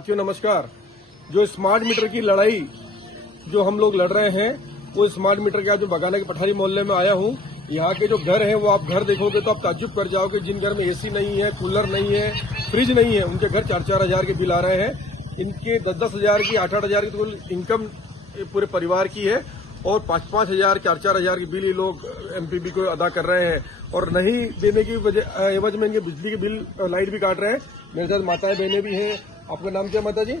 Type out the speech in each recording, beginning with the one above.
साथियों नमस्कार। जो स्मार्ट मीटर की लड़ाई जो हम लोग लड़ रहे हैं वो स्मार्ट मीटर के आज बगाना के पठारी मोहल्ले में आया हूँ। यहाँ के जो घर हैं वो आप घर देखोगे तो आप ताज्जुब कर जाओगे। जिन घर में एसी नहीं है, कूलर नहीं है, फ्रिज नहीं है, उनके घर 4-4 हजार के बिल आ रहे हैं। इनके 10-10 हजार की, 8-8 हजार की तो इनकम पूरे परिवार की है और 5-5 हजार, 4-4 हजार की बिल ये लोग एमपीबी को अदा कर रहे हैं और नहीं देने की वजह एवज में इनके बिजली के बिल, लाइट भी काट रहे हैं। मेरे साथ माताएं बहनें भी हैं। आपका नाम क्या माता जी?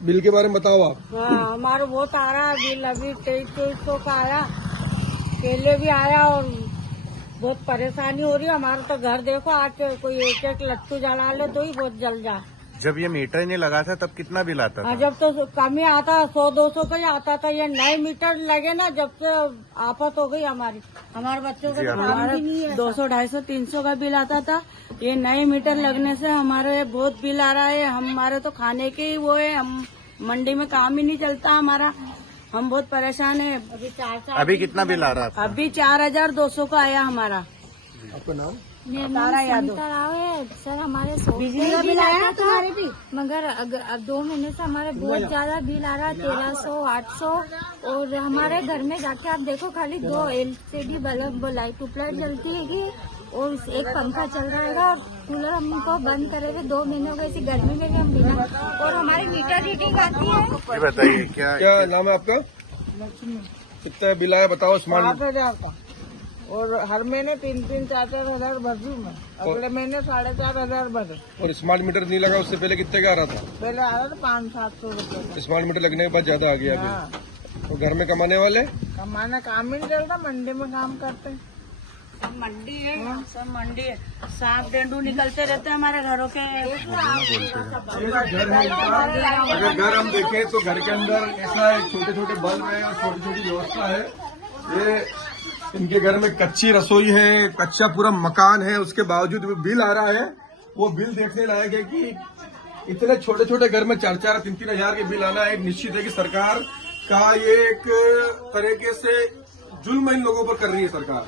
बिल के बारे में बताओ आप। हमारा बहुत आ रहा है बिल, अभी 2300 का आया, पहले भी आया और बहुत परेशानी हो रही है। हमारा तो घर देखो, आज कोई एक लट्टू जला ले तो ही बहुत जल जा। जब ये मीटर नहीं लगा था तब कितना बिल आता था? जब तो कम ही आता, 100-200 का ही आता था। ये नए मीटर लगे ना, जब से आफत हो गई हमारी। हमारे बच्चों को काम भी नहीं है। 200, 250, 300 का बिल आता था। ये नए मीटर लगने से हमारे बहुत बिल आ रहा है। हमारे तो खाने के ही वो है, हम मंडी में काम ही नहीं चलता हमारा। हम बहुत परेशान है। अभी कितना बिल आ रहा था? अभी 4200 का आया हमारा। आपका नाम? सर हमारे बिजली का बिल आया तुम्हारे भी, मगर अब 2 महीने से हमारे बहुत ज्यादा बिल आ रहा है, 1300, 800। और हमारे घर में जाके आप देखो, खाली 2 LCD बल्ब, लाइट जलती है और एक पंखा चल रहा है और कूलर हमको बंद करे हुए 2 महीने हो गए। ऐसी गर्मी में भी हम बिना, और हमारी मीटर रीडिंग आती है। ये बताइए क्या नाम है आपका? कितना बिल आया बताओ स्मार्ट? 8,000 और हर महीने 3-3, 4-4 हजार भर दूँ मैं। अगले महीने 4,500 हजार भर। और स्मार्ट मीटर नहीं लगा उससे पहले कितने का आ रहा था? पहले आ रहा था 500-700 रुपये। स्मार्ट मीटर लगने के बाद ज्यादा आ गया हाँ। बिल। तो घर में कमाने वाले कमाना काम ही नहीं चलता, मंडी में काम करते हैं। सब मंडी है, सब मंडी है। सांप डेंडू निकलते रहते हैं हमारे घरों के। घर है अगर घर हम देखें तो घर के अंदर ऐसा है, छोटे छोटे बल्ब है और छोटी छोटी व्यवस्था है। ये इनके घर में कच्ची रसोई है, कच्चा पूरा मकान है, उसके बावजूद भी बिल आ रहा है। वो बिल देखने लायक है कि इतने छोटे छोटे घर में 4-4, 3-3 हजार के बिल आना एक निश्चित है कि सरकार का ये एक तरीके से जुल्म इन लोगों पर कर रही है सरकार।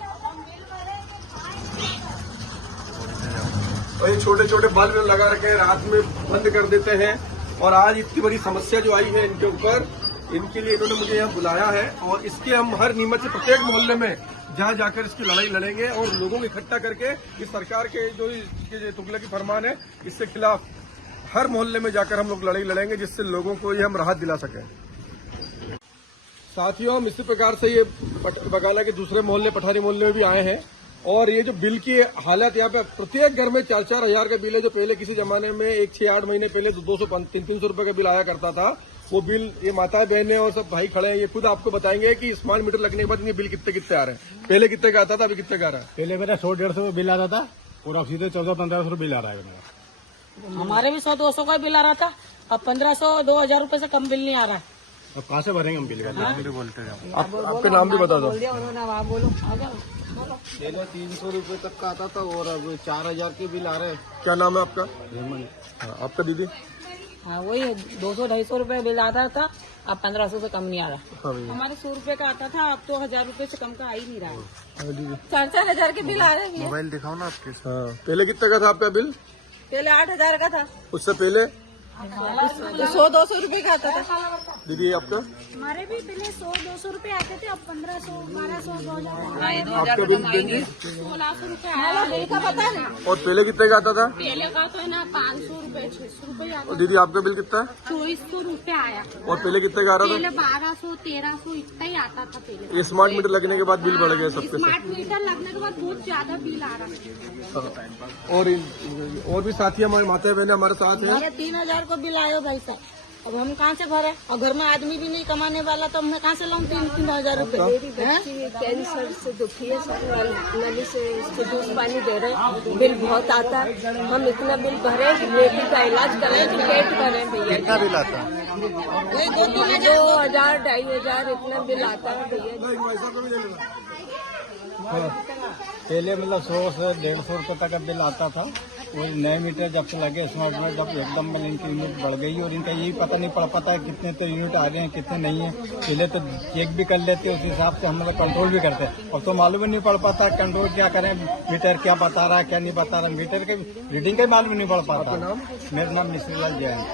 और ये छोटे छोटे बल्ब लगा रखे हैं, रात में बंद कर देते हैं। और आज इतनी बड़ी समस्या जो आई है इनके ऊपर, इनके लिए इन्होंने मुझे यहाँ बुलाया है और इसके हम हर नीमच से प्रत्येक मोहल्ले में जहाँ जाकर इसकी लड़ाई लड़ेंगे और लोगों को इकट्ठा करके इस सरकार के जो इसके तुगलकी फरमान है इसके खिलाफ हर मोहल्ले में जाकर हम लोग लड़ाई लड़ेंगे, जिससे लोगों को ये हम राहत दिला सकें। साथियों, हम इसी प्रकार से ये बगाना के दूसरे मोहल्ले, पठारी मोहल्ले में भी आए हैं और ये जो बिल की हालत यहाँ पे प्रत्येक घर में 4-4 हजार का बिल है। जो पहले किसी जमाने में 6-8 महीने पहले 200-300 रुपए का बिल आया करता था, वो बिल ये माता बहनें और सब भाई खड़े हैं, ये खुद आपको बताएंगे कि स्मार्ट मीटर लगने के बाद इनके बिल कितने आ रहे हैं। पहले कितने का आता था, अभी कितने का आ रहा है? पहले मेरा 100-150 बिल आ रहा था और अब सीधे 1400-1500 बिल आ रहा है मेरा। हमारे भी 100-200 का बिल आ रहा था, अब 1500-2000 रुपए से कम बिल नहीं आ रहा है। अब कहाँ से भरेंगे हम बिल का? बोलते जाओ। आपका नाम भी बता दो। पहले 300 रुपये तक का आता था और अब 4,000 के बिल आ रहे हैं। क्या नाम है आपका? आपका दीदी? हाँ, वही 200-250 रुपए बिल आता था, अब 1500 से कम नहीं आ रहा। हमारे 100 रुपए का आता था, अब तो 1000 रुपए से कम का आ ही नहीं रहा है। 4-4 हजार के बिल आ रहे हैं। मोबाइल दिखाओ ना आपके। हाँ, पहले कितने का था आपका बिल? पहले 8,000 का था, उससे पहले 100-200 रुपए का आता था। दीदी आपका? हमारे भी पहले 100-200 रुपए आते थे, अब 1500, 1200, 2000। आपका बिल देंगे? 1600 रुपए बिल का पता नहीं। और पहले कितने का आता था? पहले का तो है ना 500 रुपए, 600 रुपए आता। और दीदी आपका बिल कितना है? 2400 रुपए आया। और पहले कितने का आ रहा पहले 1200, 1300 इतना ही आता था पहले। था? ये स्मार्ट मीटर लगने के बाद बिल बढ़ गया सबके सब। स्मार्ट मीटर लगने के बाद बहुत ज्यादा बिल आ रहा है। और भी साथी हमारे माता बहने हमारे साथ हैं। हमारे 3000 को बिल आयो भाई साहब, अब हम कहाँ से भरे? और घर में आदमी भी नहीं कमाने वाला, तो मैं कहाँ से लाऊं 3-3 रुपए? कैंसर से दुखी है सर, नली से उसको जूस पानी दे रहे हैं, बिल बहुत आता है। हम इतना बिल भरे, बेटी का इलाज करें तो पेट करें भैया। कितना बिल आता? 2,000, 2,500 इतना बिल आता है भैया। पहले मतलब 100 से 150 रुपए तक का बिल आता था और नए मीटर जब से लगे स्मार्ट मीटर जब एकदम इनकी यूनिट बढ़ गई और इनका यही पता नहीं पड़ पाता है कितने तो यूनिट आ रहे हैं कितने नहीं है। पहले तो चेक भी कर लेते उस हिसाब से हम लोग कंट्रोल भी करते हैं। अब तो मालूम ही नहीं पड़ पाता कंट्रोल क्या करें, मीटर क्या बता रहा है क्या नहीं बता रहा, मीटर के रीडिंग का मालूम नहीं पड़ पाता। मेरा नाम मिश्रीलाल जैन।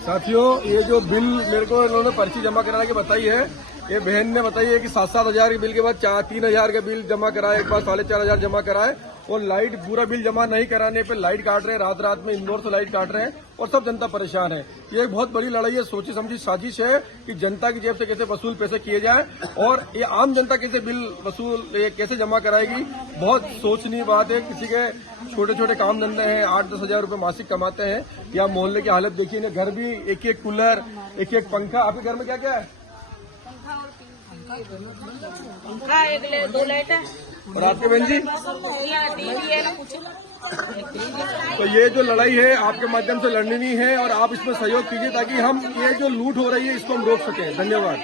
साथियों, ये जो बिल मेरे को इन्होंने पर्ची जमा करा के बताई है, ये बहन ने बताई है कि 7-7 हजार के बिल के बाद 3,000 का बिल जमा कराए, एक बार 4,500 जमा कराए और लाइट पूरा बिल जमा नहीं कराने पे लाइट काट रहे हैं, रात में इंदौर से लाइट काट रहे हैं और सब जनता परेशान है। ये एक बहुत बड़ी लड़ाई है, सोची समझी साजिश है कि जनता की जेब से कैसे वसूल पैसे किए जाए और ये आम जनता कैसे बिल वसूल ये कैसे जमा कराएगी। बहुत सोचनीय बात है। किसी के छोटे छोटे काम धंधे हैं, 8-10 हजार रूपये मासिक कमाते हैं। या मोहल्ले की हालत देखिए, इन्हें घर भी एक कूलर, एक पंखा। आपके घर में क्या क्या है? पंखा, 2 लाइट है और आपके बहन जी? टीवी है ना कुछ। तो ये जो लड़ाई है आपके माध्यम से लड़नी है और आप इसमें सहयोग कीजिए ताकि हम ये जो लूट हो रही है इसको हम रोक सकें। धन्यवाद।